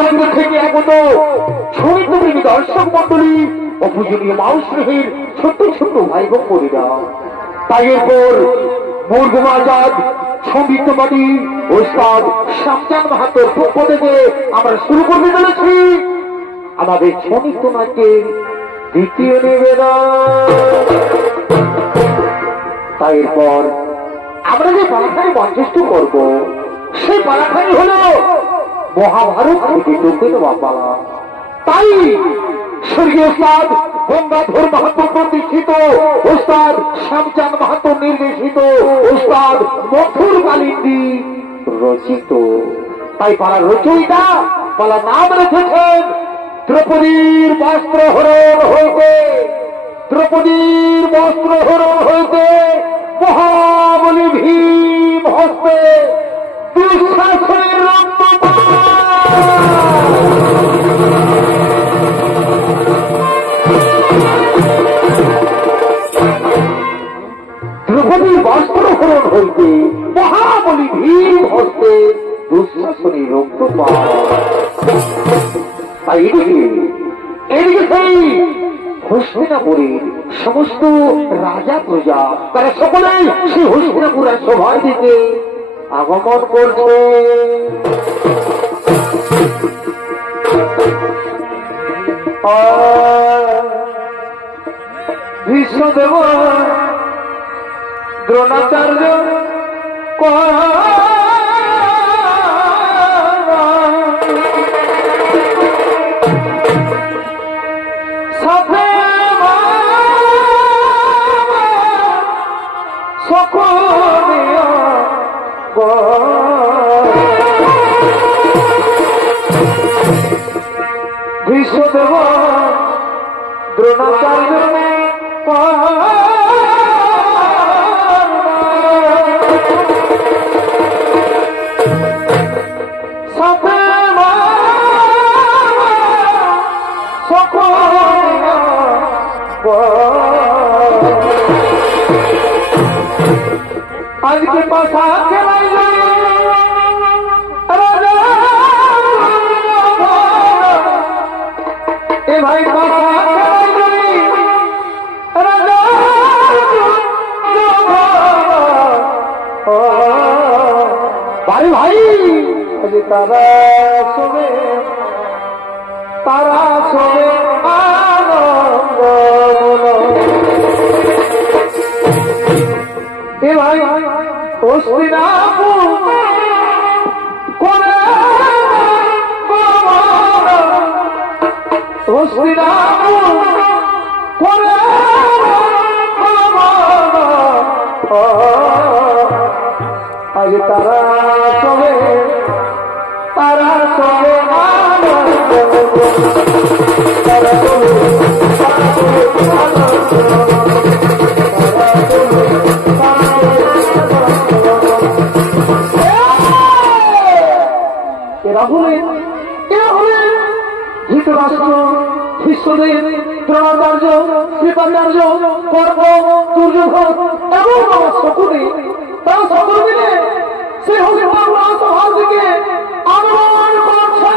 দূরান্ত থেকে আগত সমিত প্রেমী দর্শক মন্ডলী ও পূজনীয় মাউসের ছোট্ট ছোট্ট ভাই বোনেরা, তাই এরপর মুরগুম আজাদ সঙ্গীতবাদী ওস্তাদ শ্যামচাঁদ মাহাতোর পক্ষ থেকে আমরা শুরু করতে চলেছি আমাদের সমিত নাট্যের দ্বিতীয় নিবেদন। তাই এরপর আমরা যে পালাখানি মঞ্চস্থ করব সেই পালাখানি হল মহাভারত থেকে চলতে নেওয়া পালা। তাই স্বর্গীয় ওস্তাদ গঙ্গাধর মাহাতো প্রতিষ্ঠিত, ওস্তাদ শ্যামচাঁদ মাহাতো নির্দেশিত, ওস্তাদ মথুর কালিন্দী রচিত। তাই পালার রচয়িতা পালা নাম রেখেছেন দ্রৌপদীর বস্ত্রহরণ হইতে, দ্রৌপদীর বস্ত্রহরণ হইতে মহাবলী ভীম হস্তে দুঃশাসনের দ্রৌপদীর বস্ত্রহরণ হইতে মহাবলী ভীম হস্তে দুঃশাসনের রক্তপাত। তাই এদিকে সেই হস্তিনাপুরের সমস্ত রাজা প্রজা তারা সকলেই সেই হস্তিনাপুরের সভার দিকে আগমন করছে। ভীষ্মদেব দ্রোণাচার্য ভীষ্মদেব দ্রোণাচার্য আজকে পাশা খেলাই এ ভাই পাশা ভাই ভাই তারা শোনে আনন্দ এ ভাই হস্তিনাপুর করে হস্তিনাপুর করে আজ তারা সবে ধৃতরাষ্ট্র ভীষ্মদেব দ্রোণাচার্য কৃপাচার্য কর্ম দুর্যোধন এবং সকলে তারা সকল মিলে সেই হস্তিনাপুর সভার দিকে আগমন করছে।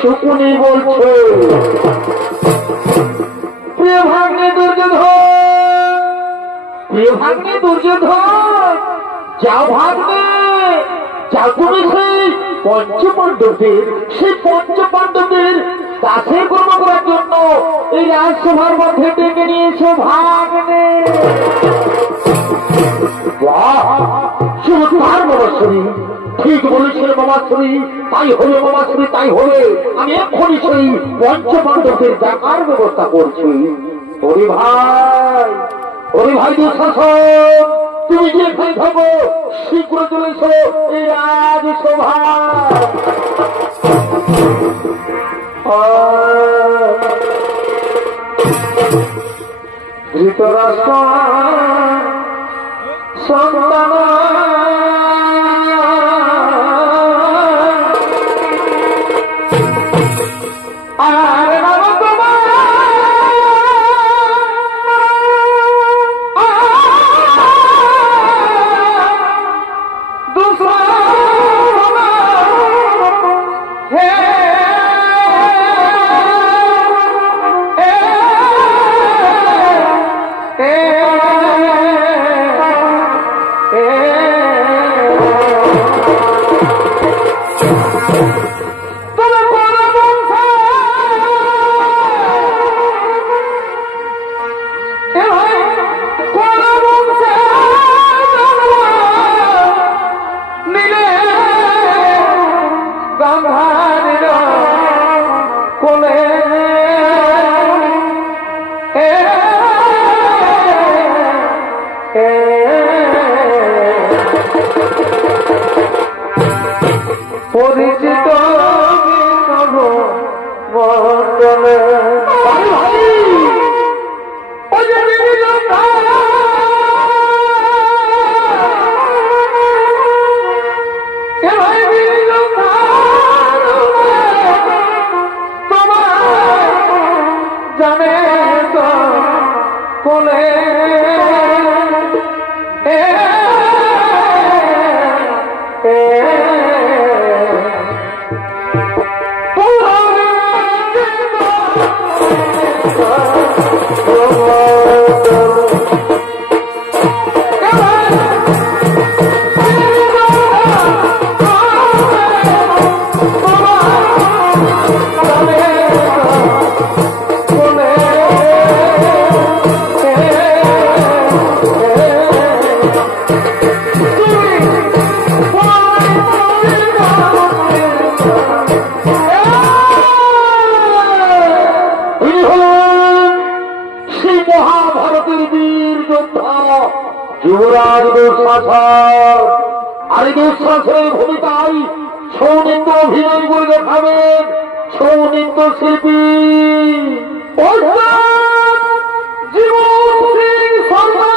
শকুনি বলছে, প্রিয় ভাগ্নে দুর্যোধন, যা ভাগ্নে যা তুমি সেই পঞ্চপাণ্ডবদের কাছে কর্ম করার জন্য এই রাজসভার মধ্যে ডেকে নিয়েছে ভাগ্নে। চমৎকার মামাশ্রী, ঠিক বলেছিল মামাশ্রী, তাই হবে মামাশ্রী, তাই হবে। আমি এক্ষুনি সেই পঞ্চপাণ্ডবদের ডাকার ব্যবস্থা করছি। ওরে ভাই দুঃশাসন, তুমি যে এখানে থাকো শীঘ্র চলেছ এই রাজসভা। ধৃতরাষ্ট্র সন্তান পরিচিত জানে তো কোলে যুবরাজ দুঃশাসন। আর দুঃশাসনের ভূমিকায় সৌনৃত্য অভিনয় করে দেখাবেন সৌনৃত্য শিল্পী জীবন সিং শর্মা।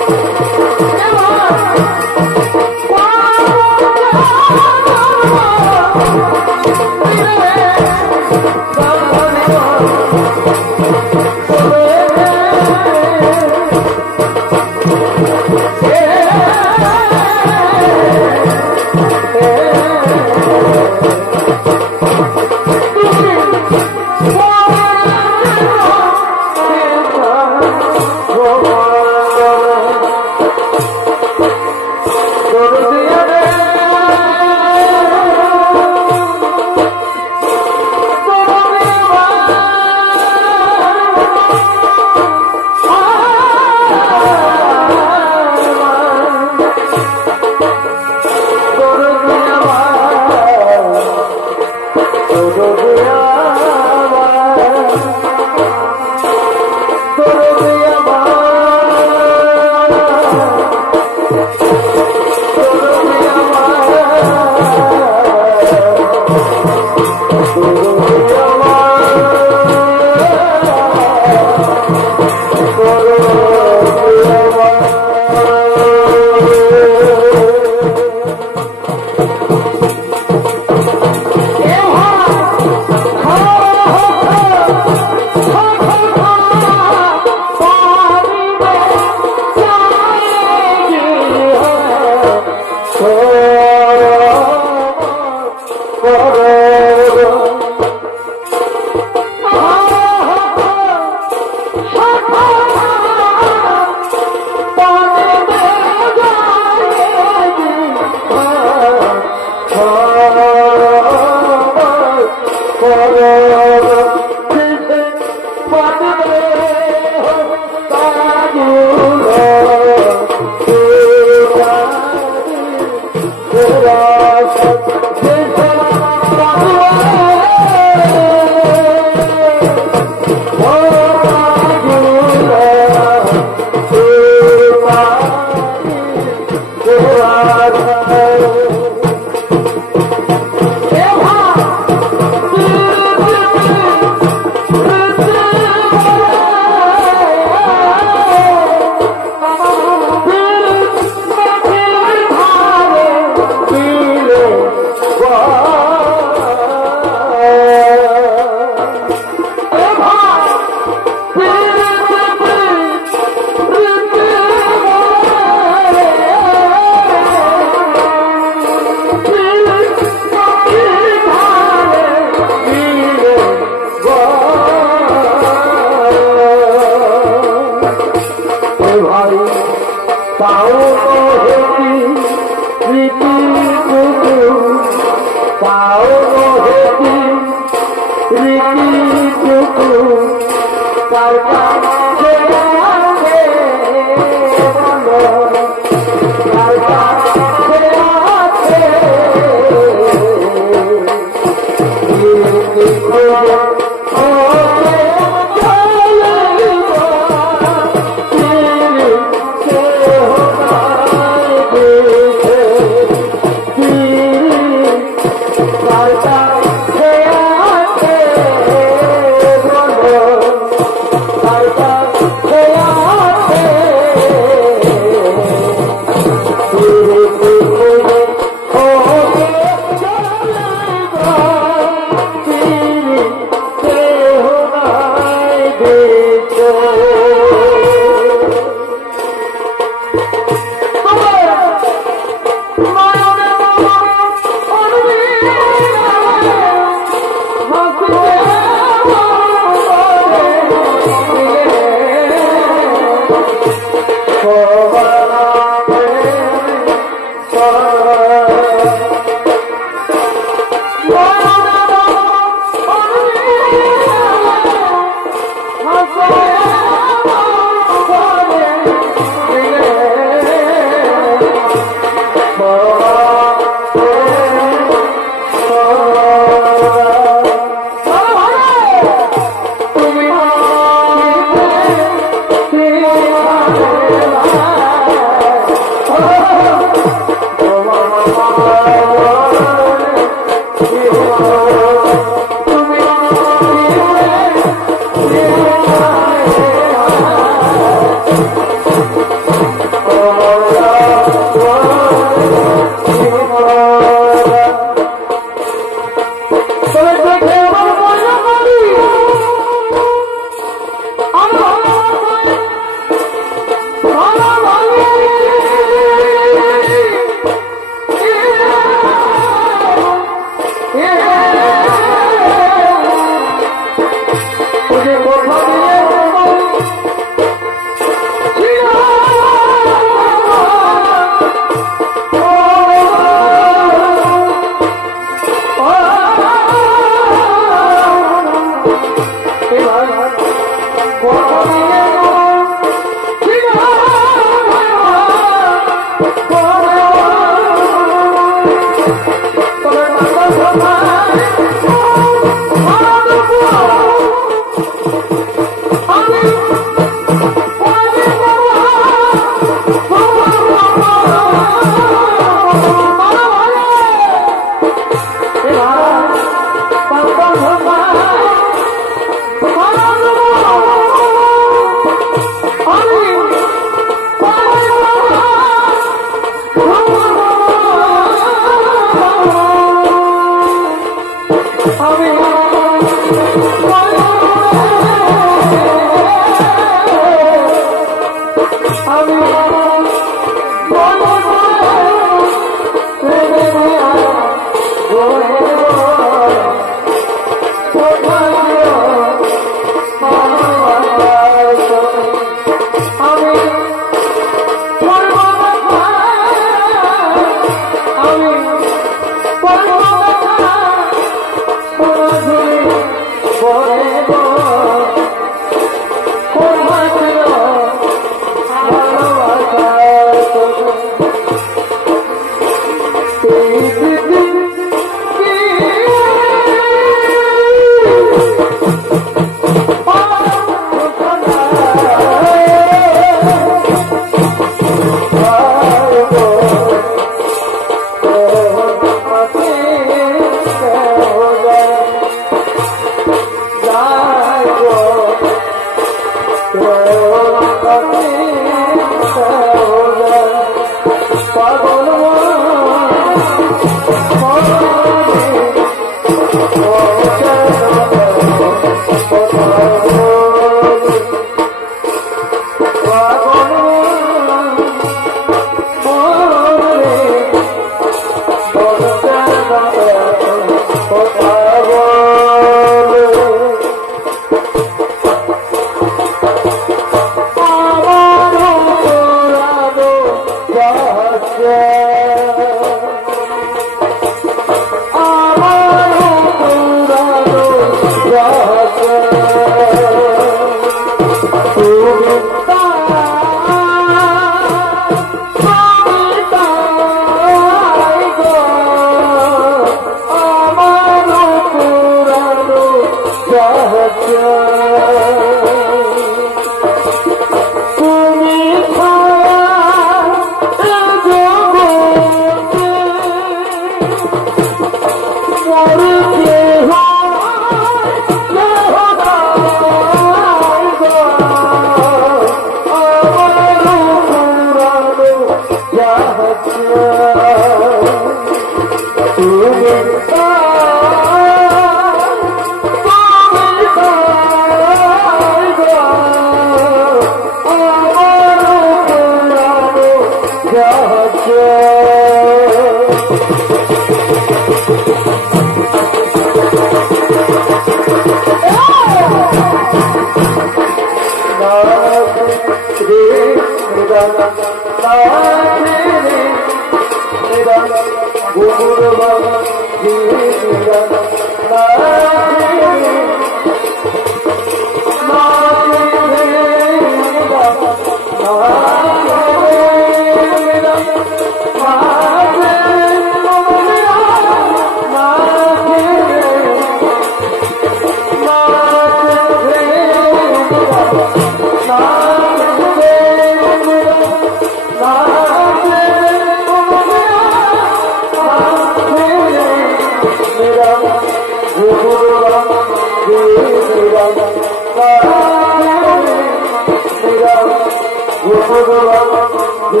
Jai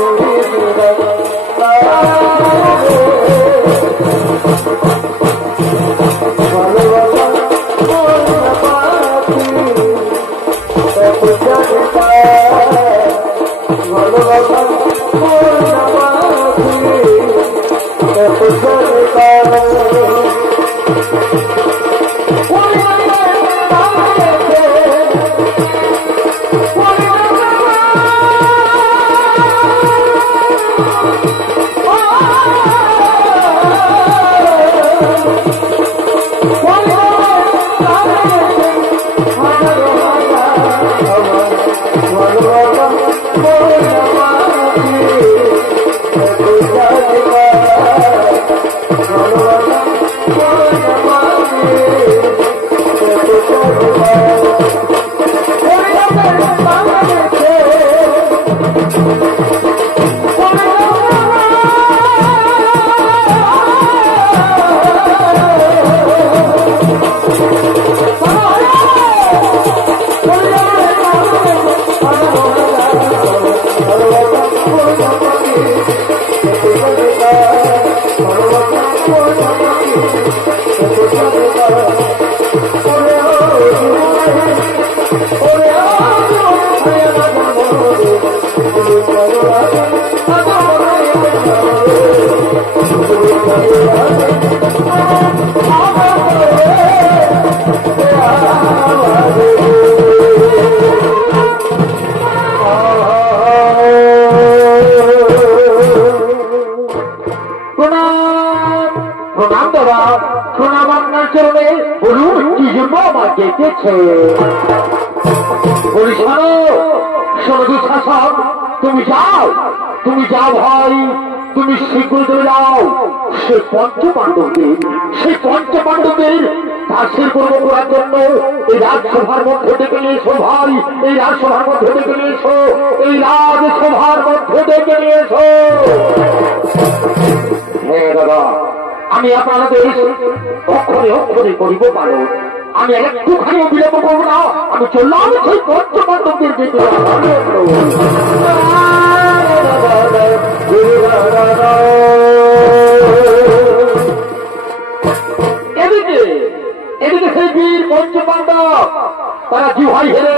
তুমি যাও ভাই, তুমি শীঘ্র যাও সেই পঞ্চপাণ্ডবদের দাসের কর্ম করার জন্য এই রাজসভার মধ্যে ডেকে নিয়ে এসো ভাই, এই রাজসভার মধ্যে ডেকে নিয়ে এসো, এই রাজসভার মধ্যে ডেকে নিয়ে এসো। হ্যাঁ দাদা, আমি আপনাদের অক্ষরে অক্ষরে করিব পারো, আমি একটুখানিও বিলম্ব করবো না, আমি চললাম সেই পঞ্চপাণ্ডবদের দিকে। এদিকে সেই বীর পঞ্চপাণ্ডব তারা জিহাই হেরে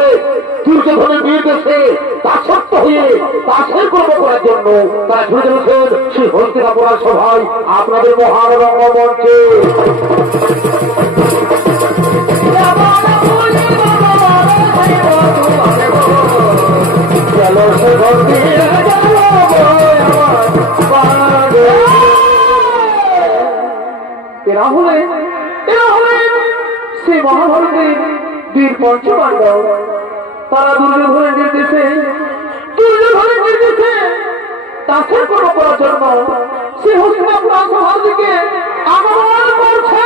দুর্যোধনের বীর দেশে দাসত্ব হয়ে দাসের কর্ম করার জন্য তারা ছুটে চলেছেন সেই হস্তিনাপুর সভায় আপনাদের মহান রঙ্গমঞ্চে। এরা হলেন সেই মহাভারতের বীর পঞ্চপাণ্ডব, তারা দুর্যোধনের নির্দেশে দাসের কর্ম করার জন্য সে হস্তিনাপুর সভার দিকে আগমন করছে।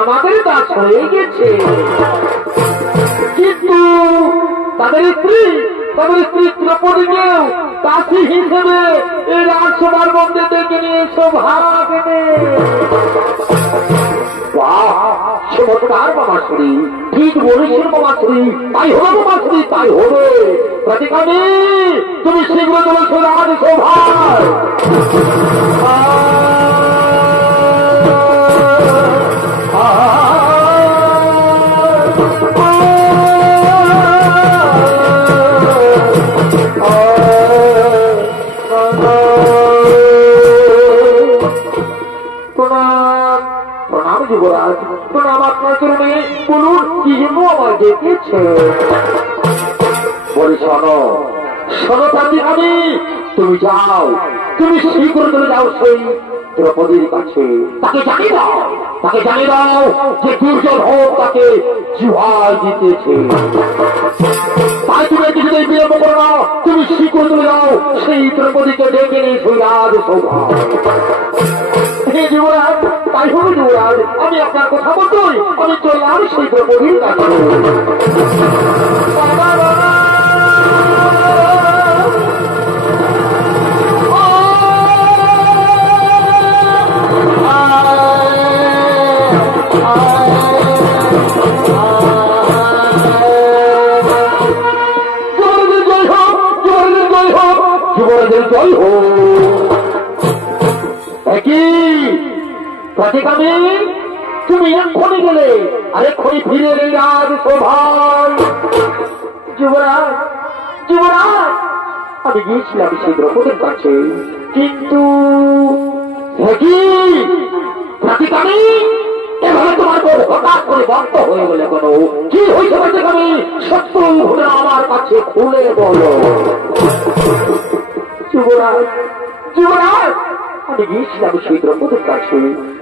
আমাদের দাস হয়ে গেছে, কিন্তু তাদের স্ত্রী তাদের স্ত্রী দ্রৌপদীকেও দাসী হিসেবে এই রাজসভার মধ্যে ডেকে নিয়ে এসো ভাগনে। চমৎকার মামাশ্রী, ঠিক বলেছেন মামাশ্রী, তাই হবে মামাশ্রী, তাই হবে। প্রতিকামী তুমি শীঘ্র চলেছো রাজসভায়। যুবরাজ প্রণাম আপনার চরণে, বলুন কি জন্য আমার ডেকেছে? বলি শোনো, শোনো প্রতিকামী, তুমি যাও, তুমি শীঘ্র চলে যাও সেই দ্রৌপদীর কাছে। তাকে জানিয়ে দাও, তাকে জানিয়ে দাও যে দুর্যোধন তাকে জিহায় জিতেছে। তাই তুমি কিছুতেই বিলম্ব করো না, তুমি শীঘ্র চলে যাও সেই দ্রৌপদীকে ডেকে নিয়ে সেই রাজসভায়। যুবরাজ, তাই হবে যুবরাজ, আমি আপনার কথা বলতোই, আমি চললাম সেই দ্রৌপদীর কাছে। যুবরাজের জয় হোক। প্রতিকামী তুমি এক্ষুনি গেলে আর এক্ষুনি ফিরে এলে রাজসভায়। যুবরাজ, যুবরাজ, আমি গিয়েছিলাম সেই দ্রৌপদীর কাছে, কিন্তু প্রতিকামী এভাবে তোমার হঠাৎ করে বন্ধ হয়ে গেলে কেন? কি হয়েছে প্রতিকামী? সত্য ঘটনা আমার কাছে খুলে বলো। যুবরাজ, যুবরাজ, আমি গিয়েছিলাম সেই দ্রৌপদীর কাছে,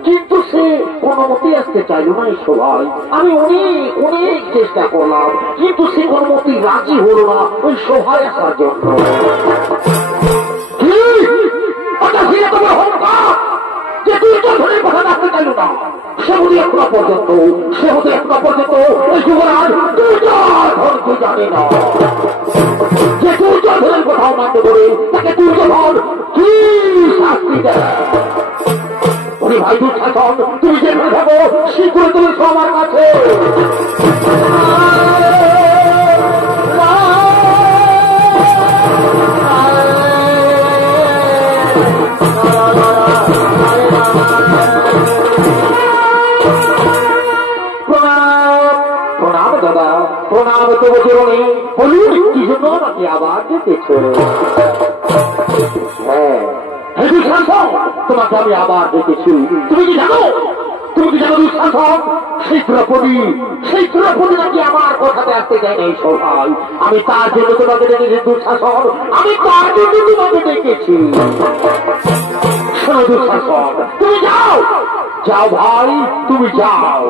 কিন্তু সে কোনো মতে আসতে চাইল না এই সভায়। আমি অনেক অনেক চেষ্টা করলাম, কিন্তু সে কোনো মতেই রাজি হলো না ওই সভায় আসার জন্য। যে দুর্যোধনের কথা রাখতে চাইল না, সে হতে এখনো পর্যন্ত ওই যুবরাজ দুর্যোধনকে জানে না। যে দুর্যোধনের কথাও মান্য করে তাকে দুর্যোধন কি শাস্তি দেয়? ভাই দুঃশাসন, তুমি যেখানে থাকো শীঘ্র তুমি আমার কাছে। প্রণাম দাদা, প্রণাম তবু চরণে, বলুন কি জন্য আমাকে আবার ডেকেছ? হ্যাঁ, তোমাকে আমি আবার ডেকেছি। তুমি কি জানো, তুমি কি জানো দুঃশাসন, সেই দ্রৌপদী নাকি আমার কথাতে আসতে চাই না এই সভায়। আমি তার জন্য তোমাকে ডেকেছি দুঃশাসন, আমি তার জন্য তোমাকে ডেকেছি। শোনো দুঃশাসন, তুমি যাও, যাও ভাই, তুমি যাও,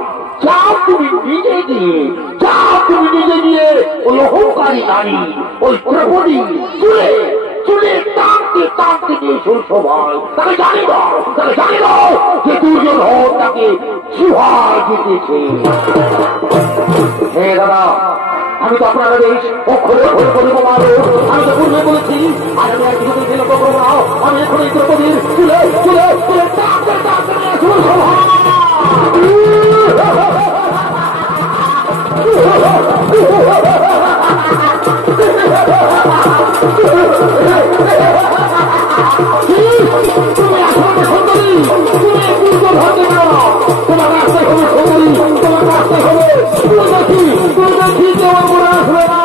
যাও তুমি নিজে গিয়ে, যাও তুমি নিজে গিয়ে ওই অহংকারী নারী ওই দ্রৌপদী চুলে টানতে টানতে নিয়ে সেই সভায় তাকে জানিয়ে দাও, তাকে জানিয়ে দাও যে দুর্যোধন তাকে জিহায় জিতেছে। হে দাদা, আমি তো আপনারা বেশ অক্ষরে অক্ষরে করে মারো, আমি তো পূর্বে বলেছি, আর আমি আর কিছু দিলে করবো না। আমি এখন এই দ্রৌপদীর চুলে চুলে চুলে টানতে টানতে নিয়ে সেই সভায়। তুমি আসলে সুন্দরী, তুমি দুর্যোধন ভাবতে পারো, তোমার রাস্তায় হবে সুন্দরী, তোমার রাস্তায় হবে তুমি দেখি দেওয়া করে আসবে না।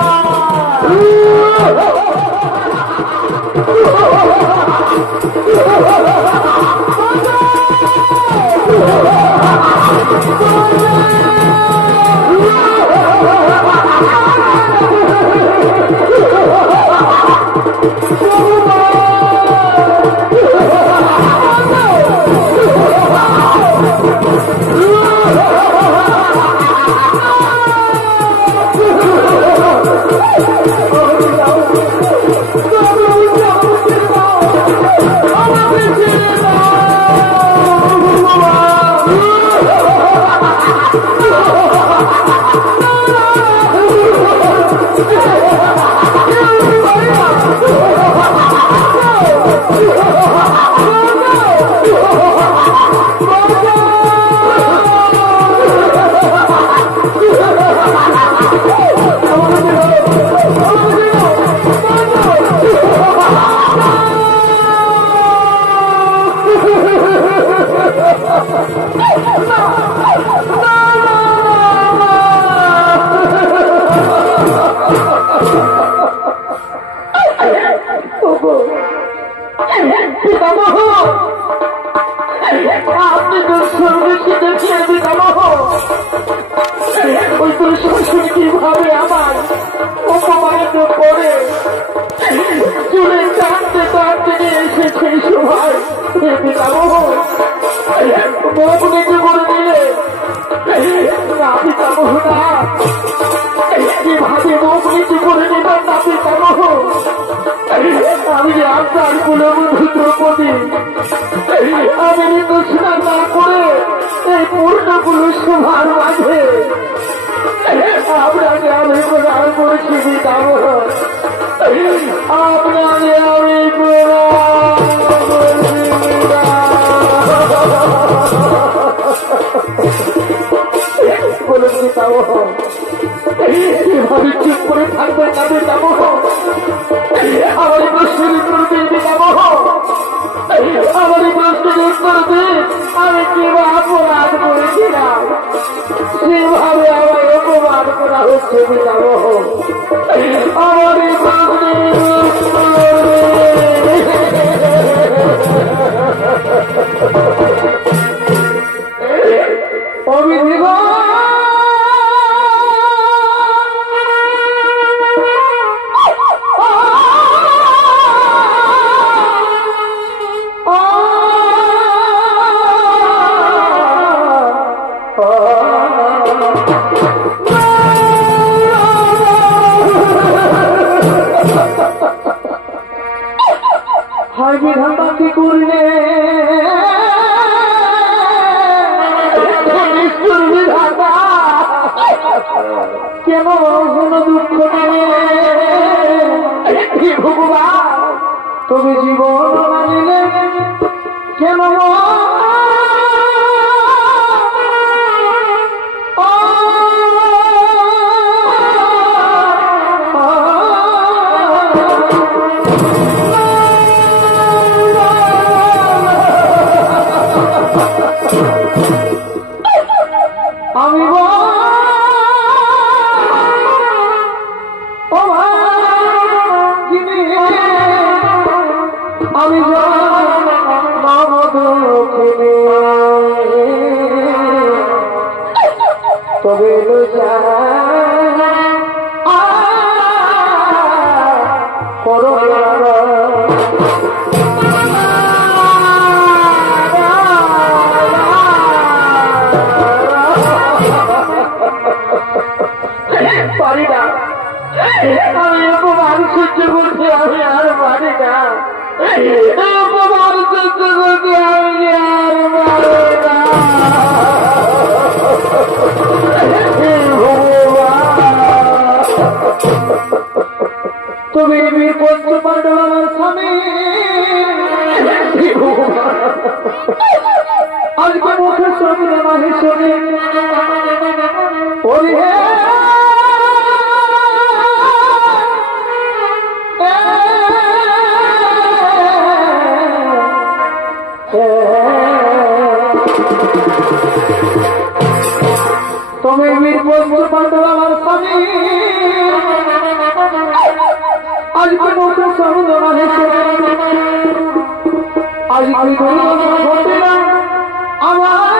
আপনি তো সর্বস্ব দেখিয়ে পিতামহ ওই তো শ্বশুর কিভাবে আমার অপমানিত করে চুলে টানতে টানতে নিয়ে এসেছে সবাই পিতামহ মুখ নিচে করে দিলে না পিতামহ না কিভাবে মুখ নিচে করে নিলাম না পিতামহ আমি যে আপনার কুলবধূ দ্রৌপদী আমি ঘোষণা না করে এই পূর্ণগুলো সভার মাঝে আপনাকে আমি প্রদান করেছি পিতামহ আপনাকে আমি বলুন পিতামহ এভাবে চুপ করে থাকবে না পিতামহ আমার প্রশ্নের উত্তর দিন পিতামহ আমার প্রশ্নের উত্তর দিন আমি কিভাবে অপরাধ করেছিলাম সেভাবে আমার অপমান করা হচ্ছে পিতামহ আমার প্রশ্নের হায় বিধাতা কি করলে বিধাতা কেন কোনো দুঃখ নেই ভগবান তুমি জীবন মানিলে কেন আমি আমি তবে পারি না আমি অপমান সহ্য করতে আমি আর পারি না অপমান সহ্য করতে আমি আর পারি না তুমি পঞ্চ পাণ্ডব আমার স্বামী আজকে মুখে সঙ্গে আমার শোনে তুমি পঞ্চ পাণ্ডব আমার স্বামী আজকে মুখে সঙ্গে আমার শোনে আজকে ঘটে না আমার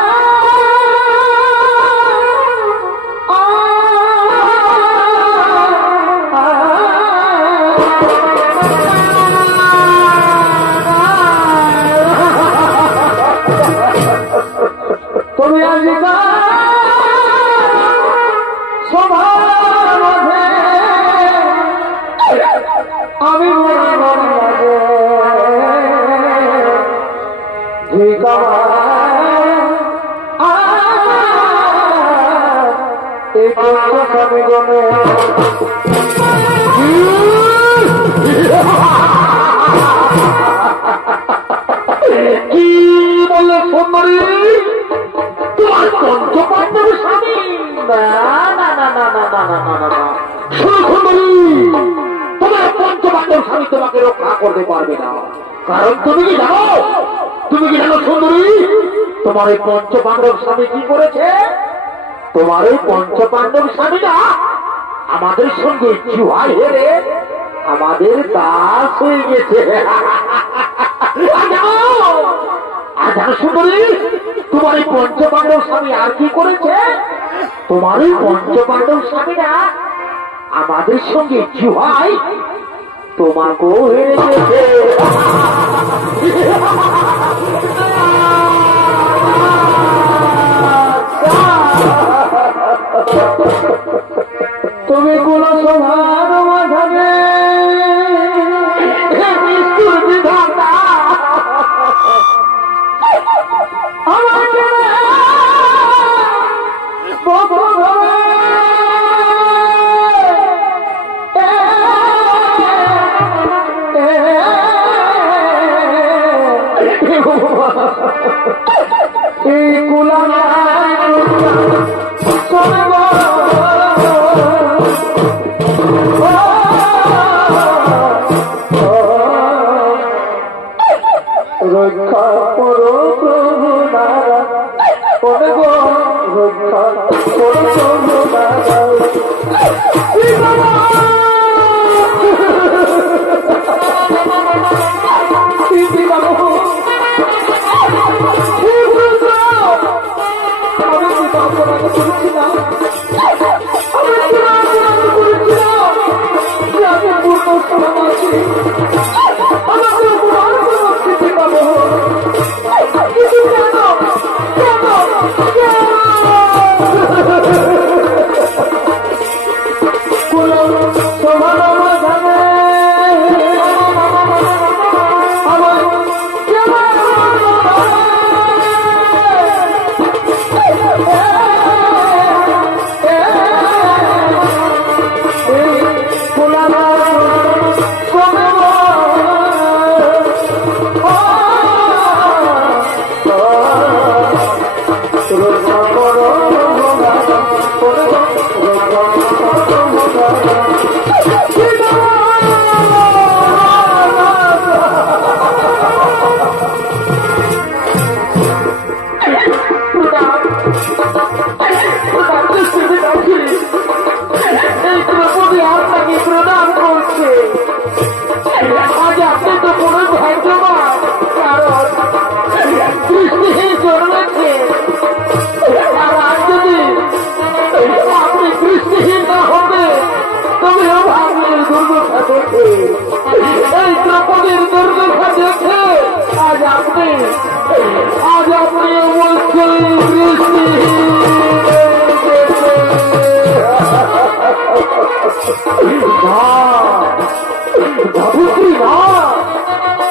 তুমি আজ সবার মধ্যে আমি কি বললে সুন্দরী তোমার পঞ্চপাণ্ডব স্বামী না না না না না না না না না শোনো সুন্দরী তোমার পঞ্চপাণ্ডব স্বামী তোমাকে রক্ষা করতে পারবে না কারণ তুমি কি জানো সুন্দরী তোমার ওই পঞ্চপাণ্ডব স্বামী কি করেছে? তোমার ওই পঞ্চপাণ্ডব স্বামীরা আমাদের সঙ্গে জুয়া হেরে আমাদের দাস হয়ে গেছে। আজ সুন্দরী, তোমার এই পঞ্চপাণ্ডব স্বামী আর কি করেছে? তোমার ওই পঞ্চপাণ্ডব স্বামীরা আমাদের সঙ্গে জুয়ায় তোমাকেও হেরে গেছে। তুমি কোন সভার মাঝাবে মৃত্যুর বিধাতা আমাকে এই কুলামা রক্ষা করো প্রভু নারায়ণ, রক্ষা করো প্রভু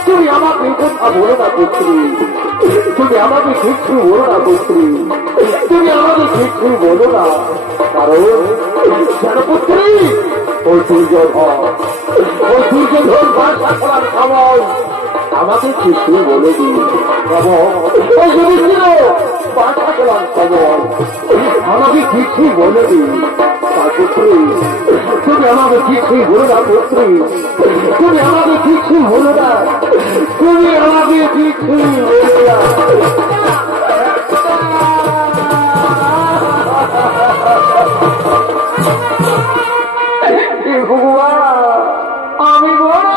তুমি আমাকে কথা বলো না পুত্রী, তুমি আমাকে কিছু বলো না পুত্রী, তুমি আমাকে কিছু বলো না। কারণ যেন পুত্রী ওই দুর্যোধন ভাষা করার সময় আমাকে কিছু বলে দিই, ওই যুধিষ্ঠির ভাষা করার সময় আমাকে কিছু বলে দিই। পুত্রী তুমি আমাকে কিছুই বলো না পুত্রী, তুমি আমাকে কিছু বলো না, তুমি আমাকে কিছুই বলো না। ভগবান আমি বড়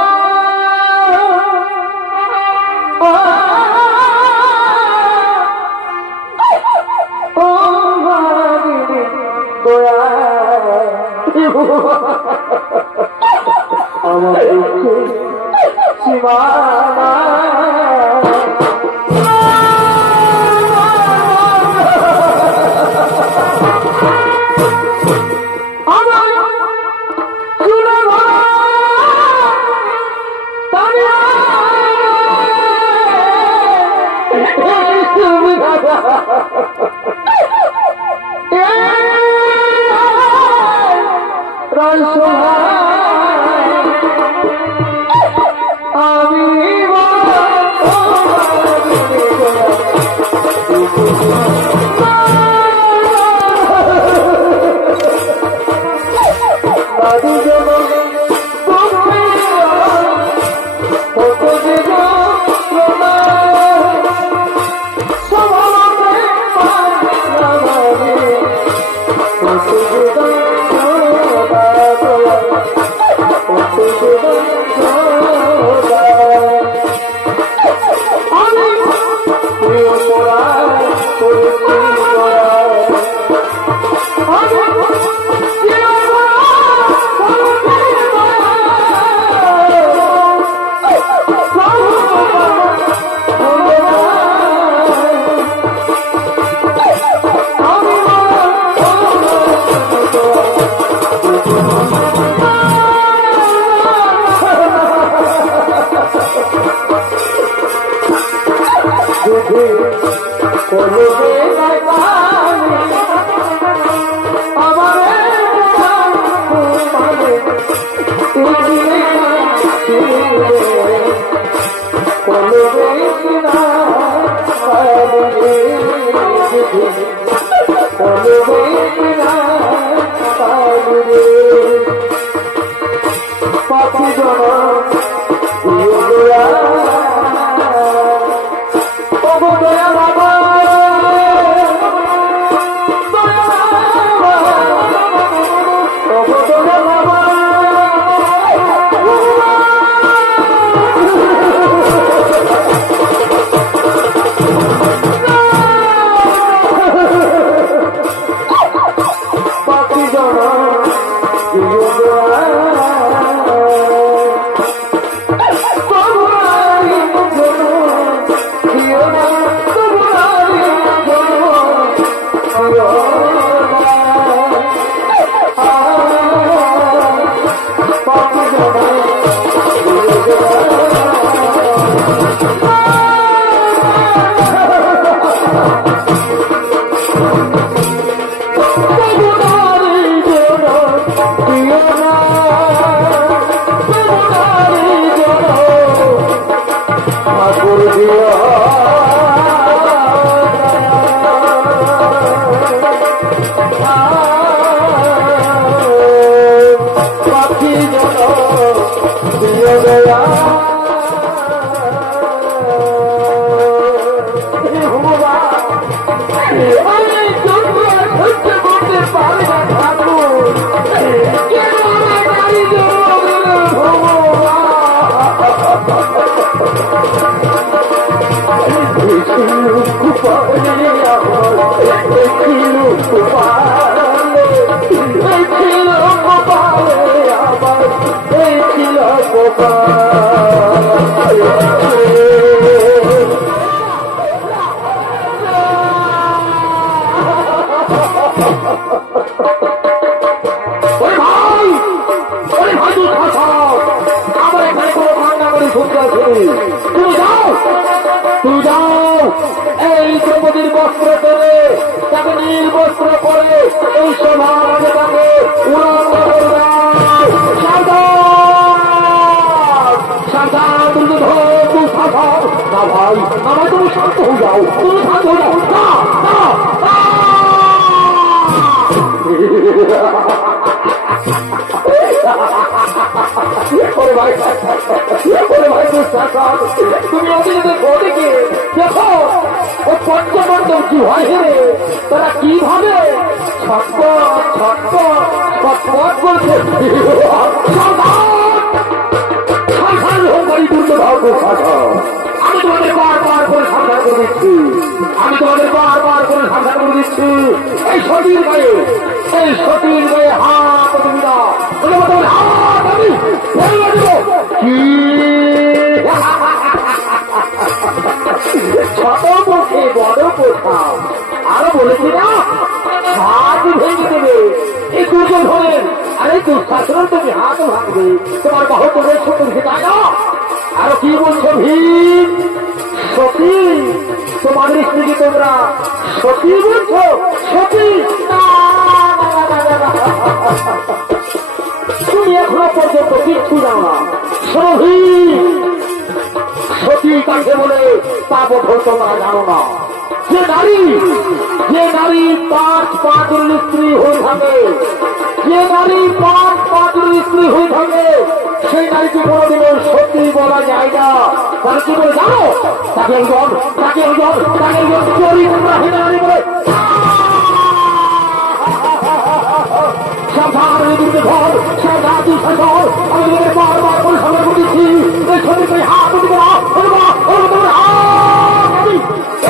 আমার সীমানা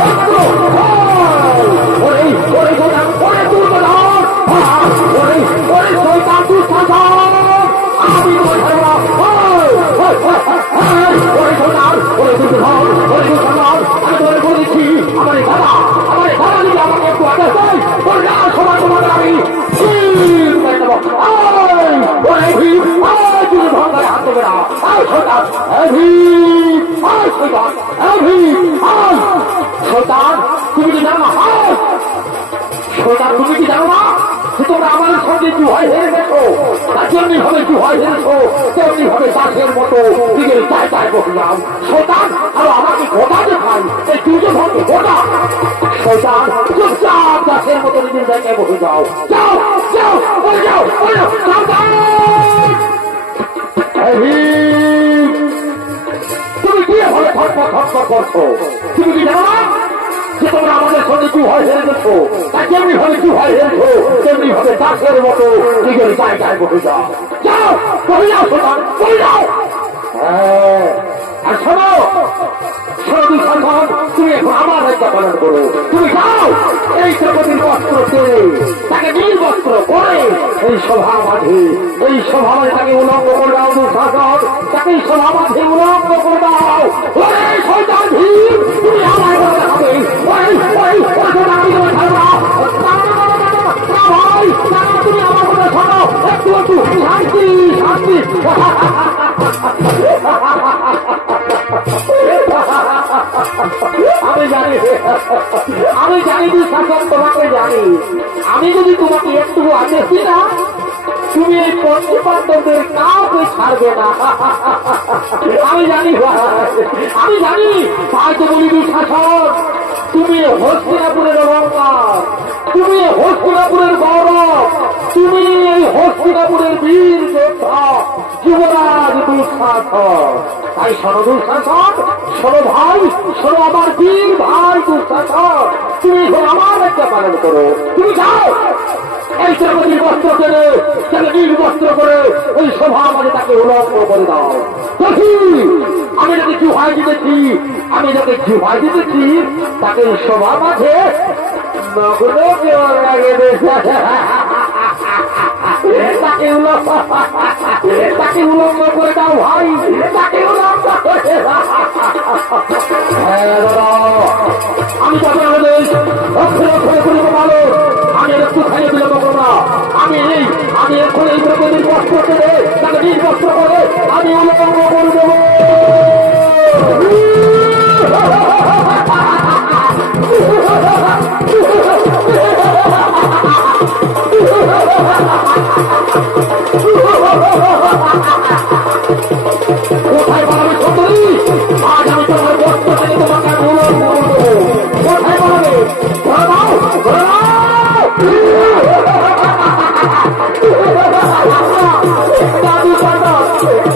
হাত তুমি কি জানো না? সোজা তুমি কি জানো না যে তোমরা আমাদের সঙ্গে জুহায় হেরে গেছো? তার জন্যই হবে জুহায় হেরেছো, তেমনি হবে দাসের মতো নিজের জায়গায় বসে যাও। শয়তান আর আমাকে গোটা দেখাই, এই দুজন হবে গোটা। শয়তান চুপচাপ দাসের মতো নিজের জায়গায় বসে যাও। যাও যাও বলে যাও যাও যাও। তুমি কি হলে ধরপর ধরপর করছো? তুমি কি জানো না যে তোমরা আমাদের সঙ্গে জুহায় হেরে গেছো? তাই যেমনি হবে জুহায় হেরেছো, তেমনি হবে দাসের মতো নিজের জায়গায় বসে যাও। যাও বলে যাও শয়তান, বলে যাও। হ্যাঁ, আর শোনো শোনো দুঃশাসন, তুমি এখন আমার আজ্ঞা পালন করো। তুমি যাও এই দ্রৌপদীর বস্ত্র ছেড়ে তাকে নির্বস্ত্র করে এই সভা মাঝে তাকে উলঙ্গ করে দাও। দুঃশাসন, তাকে এই সভা মাঝে উলঙ্গ করে দাও। ওরে শয়তান ভীম, তুমি আমার কথা হবে। আমি তোমার ছাড়বো না ভাই, তুমি আমার কথা শোনো একটু একটু। শান্তি শান্তি। আমি জানি দুঃশাসন, তোমাকে জানি। আমি যদি তোমাকে একটু আদেশি না, তুমি এই পঞ্চপাণ্ডবদের কাউকে ছাড়বে না। আমি জানি তাই তো বলি দুঃশাসন, তুমি হস্তিনাপুরের অলঙ্কার, তুমি হস্তিনাপুরের গৌরব, তুমি এই হস্তিনাপুরের বীর যোদ্ধা যুবরাজ দুঃশাসন। তাই শোনো দুঃশাসন, শোনো ভাই, শোনো আমার বীর ভাই দুঃশাসন, তুমি এখন আমার একটা পালন করো। তুমি যাও এই দ্রৌপদীর বস্ত্র কেনে তাকে নির্বস্ত্র করে ওই সভা আমাদের তাকে উলঙ্গ করে দাও। দেখি আমি যাকে জুহাই দিতেছি তাকে সভা মাঝে নগ্ন কেউ লাগে তাকে উলঙ্গ করে দাও ভাই, তাকে উলঙ্গ করে দাও। আমি তবে আমাদের অক্ষরে অক্ষরে করিব ভালো। আমি একটু খাইয়ে বিলম্ব করবো না। আমি এখন এই দ্রৌপদীর বস্ত্র করে তাকে নির্বস্ত্র করে আমি উলঙ্গ করে দেবো। কোথায় বানাবে সুন্দরী? আজ আমি তোমার বস্ত্র থেকে তোমাকে উলঙ্গ করে দেবো। কোথায় বানাবে? ধরে দাও, ধরে দাও।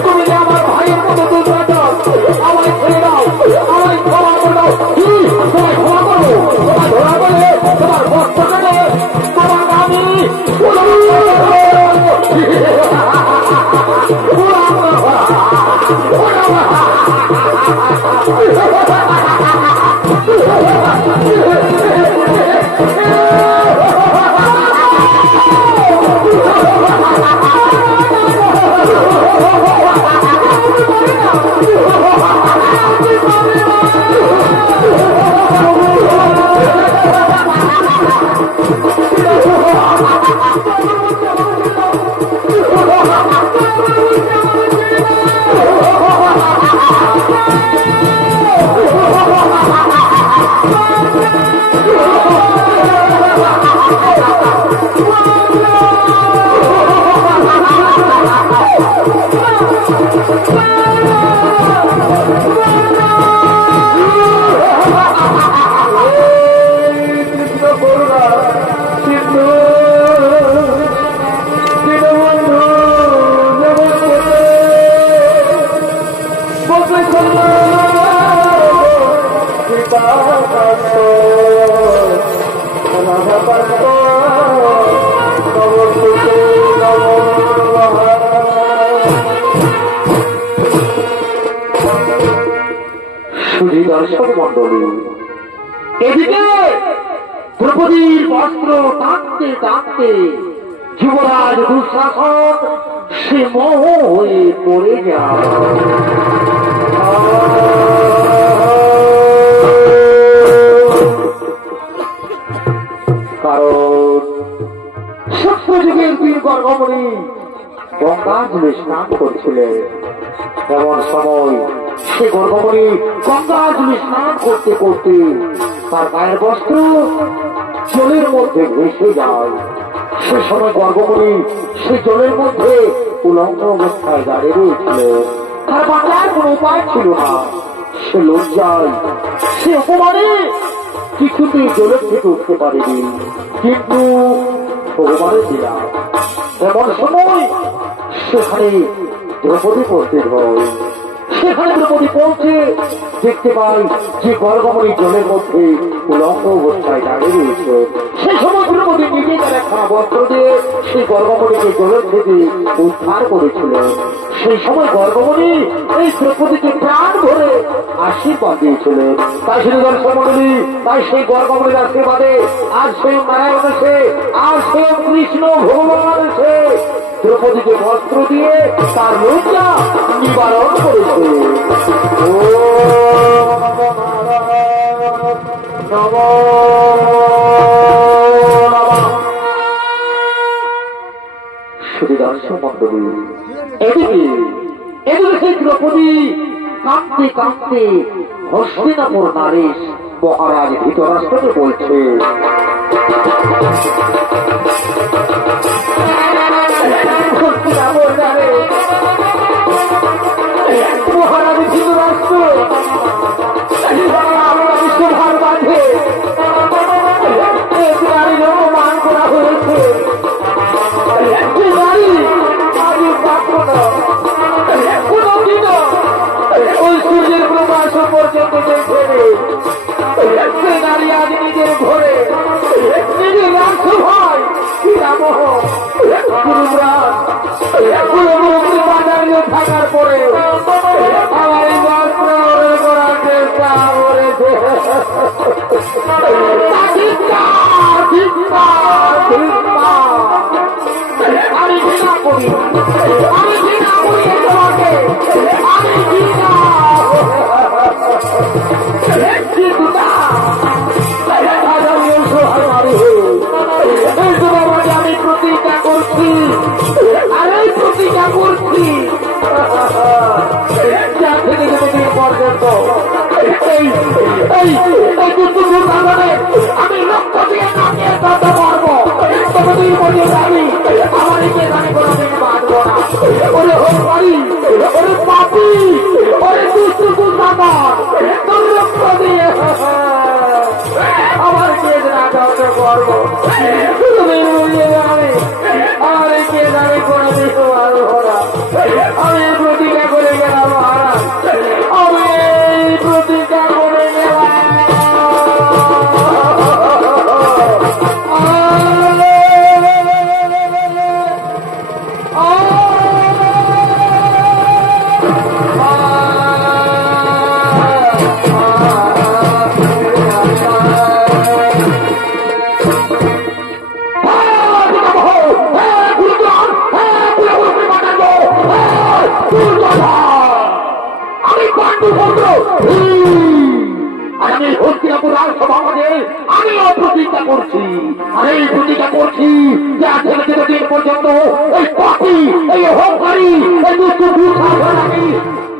তুমি আমার ভাইয়ের মতো দুর্গাচর, আমায় ছেড়ে দাও, আমায় ক্ষমা করে দাও। তোমায় ক্ষমা করো, তোমায় ধরা করে তোমার বস্ত্র কেটে তোমাকে আমি দর্শক মন্ডলী, এদিকে দ্রৌপদীর বস্ত্র টানতে টানতে যুবরাজ দুঃশাসন সে মোহ হয়ে পড়ে যায়। কারণ সত্যযুগের বীর গর্ভমণি গঙ্গা জলে স্নান করছিলেন। এমন সময় সে গর্ভমণি গঙ্গা জলে স্নান করতে করতে তার গায়ের বস্ত্র জলের মধ্যে ভেসে যায়। সে সময় গর্ভমণি সে জলের মধ্যে উলঙ্গ অবস্থায় দাঁড়িয়ে রয়েছিল। তার বাঁচার কোন উপায় ছিল না। সে লজ্জায় সে অপমানে কিছুতেই জলের থেকে উঠতে পারেনি। কিন্তু ভগবানের দিলা এমন সময় সেখানে দ্রৌপদী উপস্থিত হয়। সেখানে দ্রৌপদী পৌঁছে দেখতে পাই যে গর্ভমণি জলের মধ্যে উলঙ্গ অবস্থায় দাঁড়িয়ে রয়েছে। সেই সময় দ্রৌপদী নিজে তার একটা বস্ত্র দিয়ে সেই গর্ভমণিকে জলের থেকে উদ্ধার করেছিলেন। সেই সময় গর্ভমণি এই দ্রৌপদীকে প্রাণ ভরে আশীর্বাদ দিয়েছিলেন। তাই সেই দর্শনমণ্ডলী তাই সেই গর্ভমণির আশীর্বাদে আর স্বয়ং নারায়ণ এসে আর স্বয়ং কৃষ্ণ ভগবান এসে দ্রৌপদীকে বস্ত্র দিয়ে তার লজ্জা নিবারণ করেছে। শুধু দর্শন মন্ডলী এদিকে সেই দ্রৌপদী কাঁদতে কাঁদতে হস্তিনাপুর নারেশ মহারাজ ধৃতরাষ্ট্রকে বলছে, মহারাজ ধৃতরাষ্ট্র সুভার মাঝে নারীর অপমান করা হয়েছে। নারী আমি পাবো না কোনদিনও ওই সূর্যের প্রকাশ পর্যন্ত দেখে সে নারী আজ নিজের ঘরে নিজের রাজসভায় দাঁড়িয়ে থাকার পরে আমার এই বস্ত্র করার চেষ্টা করেছে। আমি ঘৃণা করি তোমাকে আমি ঘৃণা কিন্তু আমি প্রতিজ্ঞা করছি আর এই প্রতিজ্ঞা করছি যা থেকে যতদিন পর্যন্ত আমি লক্ষ্য দিয়ে নামিয়ে তত পারবো ততদিন পর্যন্ত আমি আমার এখানে কোনোদিন বাঁধবো না। ওরে হোক পারি ওরে পাপি ওরে দুষ্টু কুসামান তোর লক্ষ্য দিয়ে আমার কেজ না করতে পারবো তুমি বুঝে যাবে আমার এই কেজ আমি কোনোদিন পারবো না। আমি প্রতিজ্ঞা করে গেলাম মহারাজ আমি এই প্রতিজ্ঞা করে গেলাম। আমি হস্তিনাপুর রাজসভাকে আমিও প্রতিজ্ঞা করছি আর এই প্রতিজ্ঞা করছি যে আজ থেকে যতদিন পর্যন্ত ওই পাপি এই অহংকারী এই দুষ্টু দুঃসাহী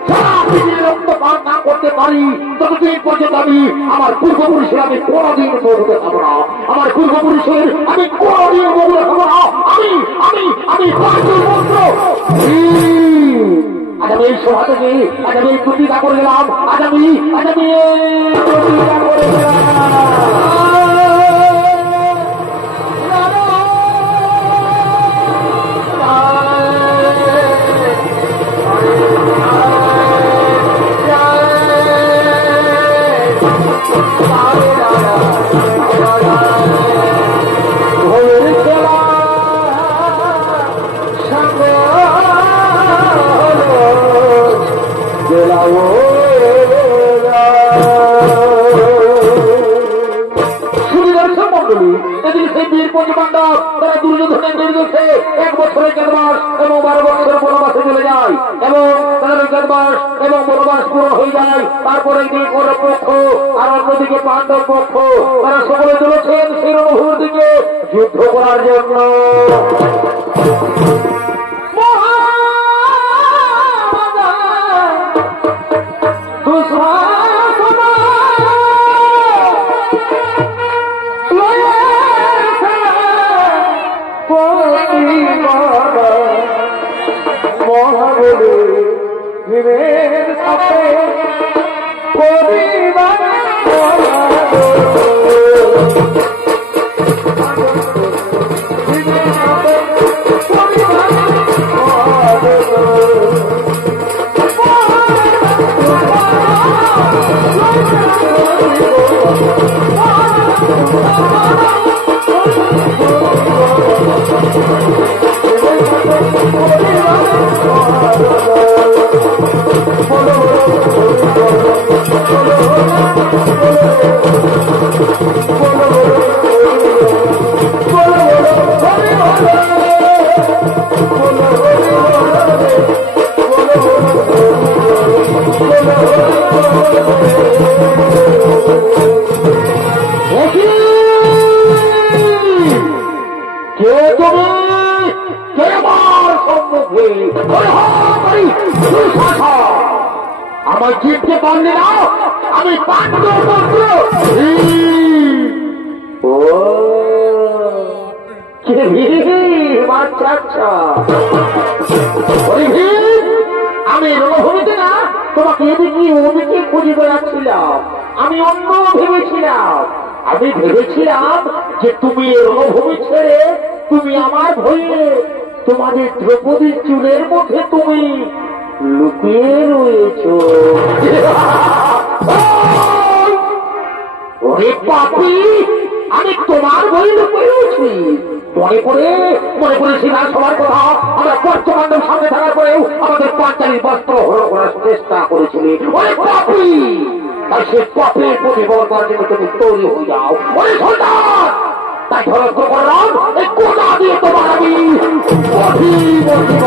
সারা পৃথিবীর রক্ত পান না করতে পারি ততদিন পর্যন্ত আমি আমার পূর্বপুরুষের আমি কোনদিন মগুলে খাবো না। আমার পূর্বপুরুষের আমি কোনদিন মগুলে খাবো না। আমি আমি আমি মন্ত্র আজ আমি এই সভা থেকে আজ আমি এই প্রতিজ্ঞা করে গেলাম। আজ আমি প্রতিজ্ঞা করে তারা দুর্যোধনের নির্দেশে 1 বছরের জন্মাস এবং 12 বছরের বনবাসে চলে যায় এবং তাদের জন্মাস এবং বনবাস পূরণ হয়ে যায়। তারপরে দিকে কৌরব পক্ষ আর অন্যদিকে পাণ্ডব পক্ষ তারা সকলে চলেছেন সেই রণভূমির দিকে যুদ্ধ করার জন্য। আমার জিততে পারলে না আমি পাত্র ও আচ্ছা আচ্ছা আমি রণভূমিতে না তোমাকে এদিকে ওদিকে খুঁজে বেড়াচ্ছিলাম। আমি অন্য ভেবেছিলাম, আমি ভেবেছিলাম যে তুমি রণভূমি ছেড়ে তুমি আমার ভয়ে তোমাদের দ্রৌপদীর চুলের মধ্যে তুমি লুকিয়ে রয়েছ। ওরে পাপি, আমি তোমার ভয়ে লুকিয়ে রয়েছি। মনে পড়েছিল সবার কথা। আমরা পঞ্চপাণ্ডব সামনে থাকার পরেও আমাদের পাঁচালীর বস্ত্র হরণ করার চেষ্টা করেছিলি। ওরে পাপি, তাই সে পাপের প্রতিফলন করার জন্য তুমি তৈরি হয়ে যাও। ওরে সন্তান, তাই ধরত করলাম এই কোটা দিয়ে তোমার আমি বলব।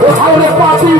কোথায় পাপি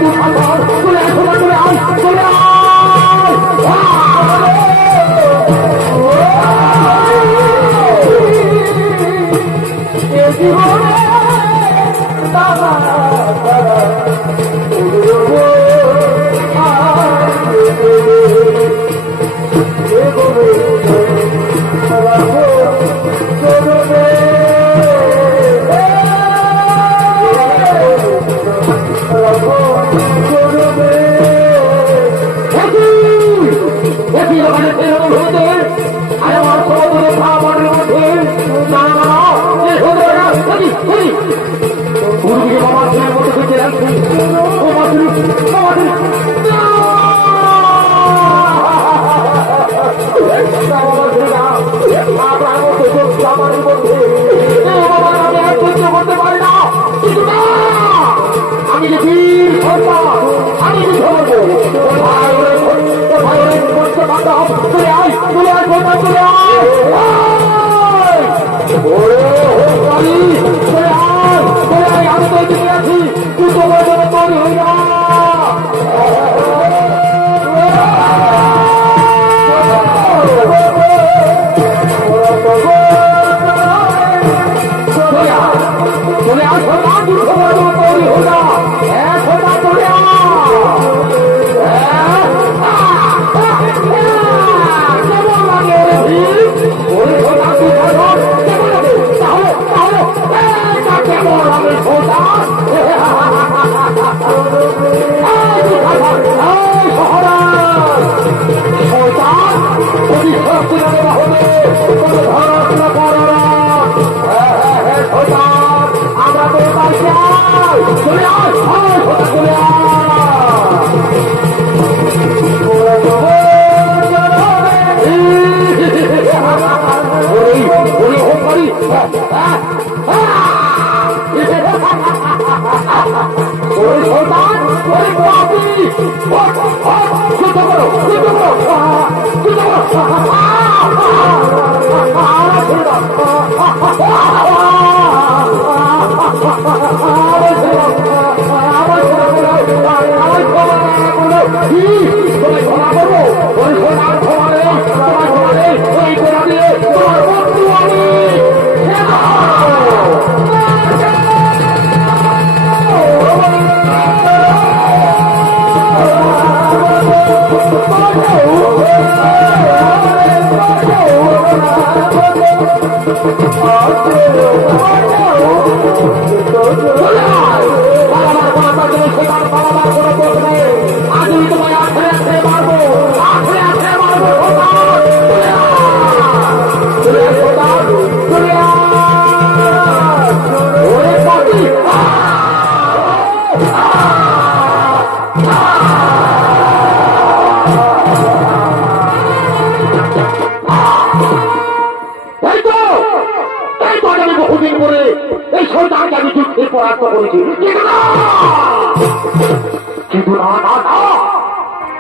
কিন্তু না না না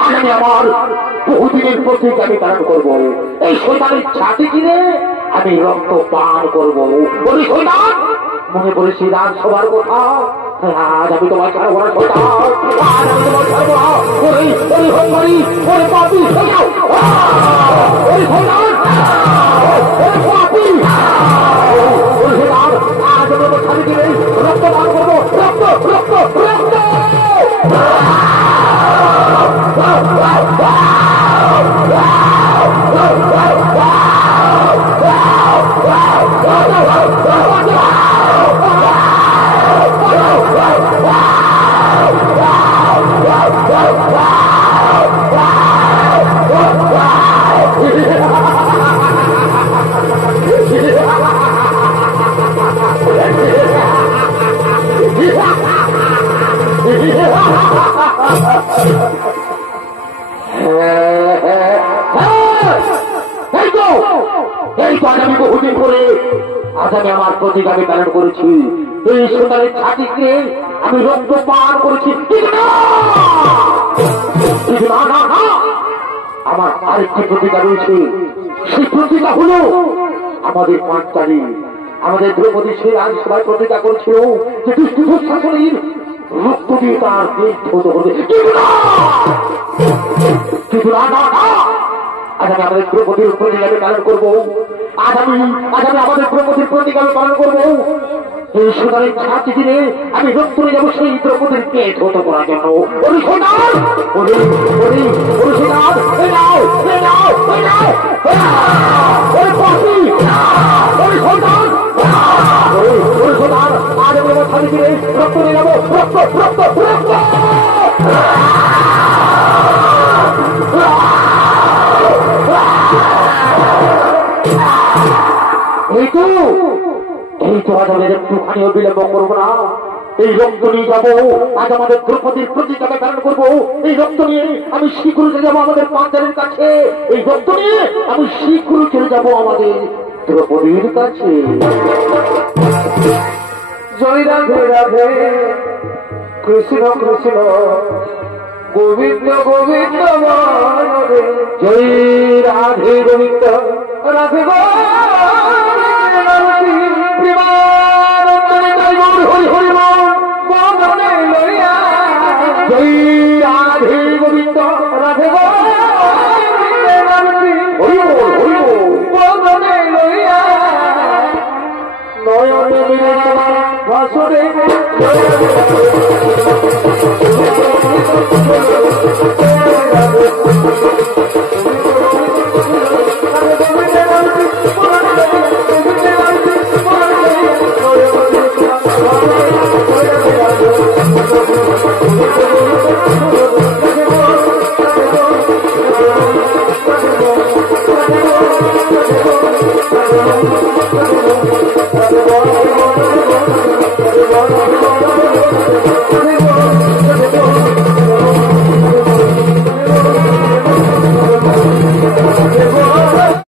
আমি আমার বহুদিনের প্রতীক আমি পালন করবো। এই শৈতানের ছাতি কিনে আমি রক্ত পান করবো। ওই শৈতান মনে পড়েছি রাজসভার কথা। আজ আমি তোমার ছাড়বো না শৈতান, আজ আমি তোমার ছাড়বো না। ওই হরি ওই পাপি ওই শৈতান ওই পাপি ওই শৈতান আজ আমি তোমার ছাতি কিনে রক্ত পান করবো। রক্ত রক্ত রক্ত আমি বহুদিন করে আজ আমি আমার প্রতীক আমি পালন করেছি। এই শৈতানের ছাতিকে আমি রক্ত পান করেছি। না না না আমার আরেকটি প্রতিজ্ঞা রয়েছে। সেই প্রতিজ্ঞা হলো আমাদের পাঁচটারি আমাদের দ্রৌপদী সেই রাজসভায় প্রতিজ্ঞা করেছিল যে দুষ্ট শাসনের রক্ত দিয়ে তার দেশ ধৌত করবে। কিন্তু না না না আজ আমি আমাদের দ্রৌপদীর প্রতিজ্ঞা আমি পালন করবো। আজ আমি আমাদের দ্রৌপদীর প্রতিজ্ঞা আমি পালন করবো। এই শৈতানের ছাতি দিনে আমি রক্ত নিয়ে যাবো সেই দ্রৌপদীর পেট ধৌত করার জন্য। ওই শৈতান ওই শৈতান ওই নাও ওই নাও ওই নাও ওই পাপি ওই শৈতান ওই শৈতান আজ আমি আমার ছাতি দিনে রক্ত নিয়ে যাবো। রক্ত রক্ত রক্ত এই তো আজ আমাদের একটুখানিও বিলম্ব করবো না। এই রক্ত নিয়ে যাবো। আজ আমাদের দ্রৌপদীর প্রতীক আমি পালন করবো। এই রক্ত নিয়ে আমি শীঘ্র চলে যাবো আমাদের পাঁচালীর কাছে। এই রক্ত নিয়ে আমি শীঘ্র চলে যাবো আমাদের দ্রৌপদীর কাছে। জয় রাধে রাধে কৃষ্ণ কৃষ্ণ গোবিন্দ গোবিন্দ মানবে। জয় রাধে গোবিন্দ রাধে জয় রাধে গোবিন্দ রাধে নয়নে মিলে ভাসরে Thank you.